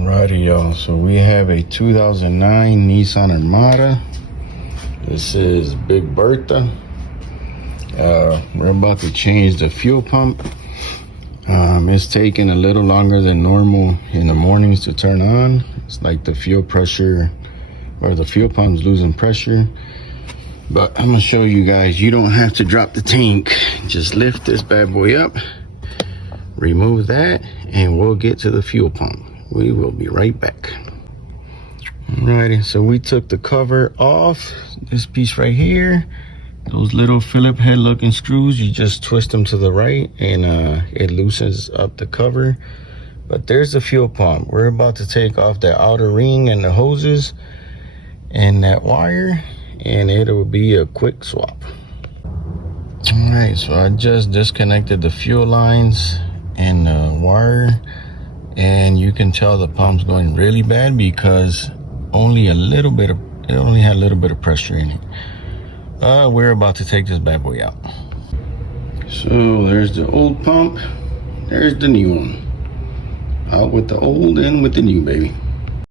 Alrighty, y'all. So we have a 2009 Nissan Armada. This is Big Bertha. We're about to change the fuel pump. It's taking a little longer than normal in the mornings to turn on. It's like the fuel pressure, or the fuel pump's losing pressure. But I'm gonna show you guys, you don't have to drop the tank. Just lift this bad boy up, remove that, and we'll get to the fuel pump. We will be right back. Alrighty, so we took the cover off. This piece right here, those little Phillip head looking screws, you just twist them to the right and it loosens up the cover. But there's the fuel pump. We're about to take off the outer ring and the hoses and that wire, and it'll be a quick swap. Alright, so I just disconnected the fuel lines and the wire, and you can tell the pump's going really bad because it only had a little bit of pressure in it. We're about to take this bad boy out. So there's the old pump, there's the new one. Out with the old, in with the new, baby.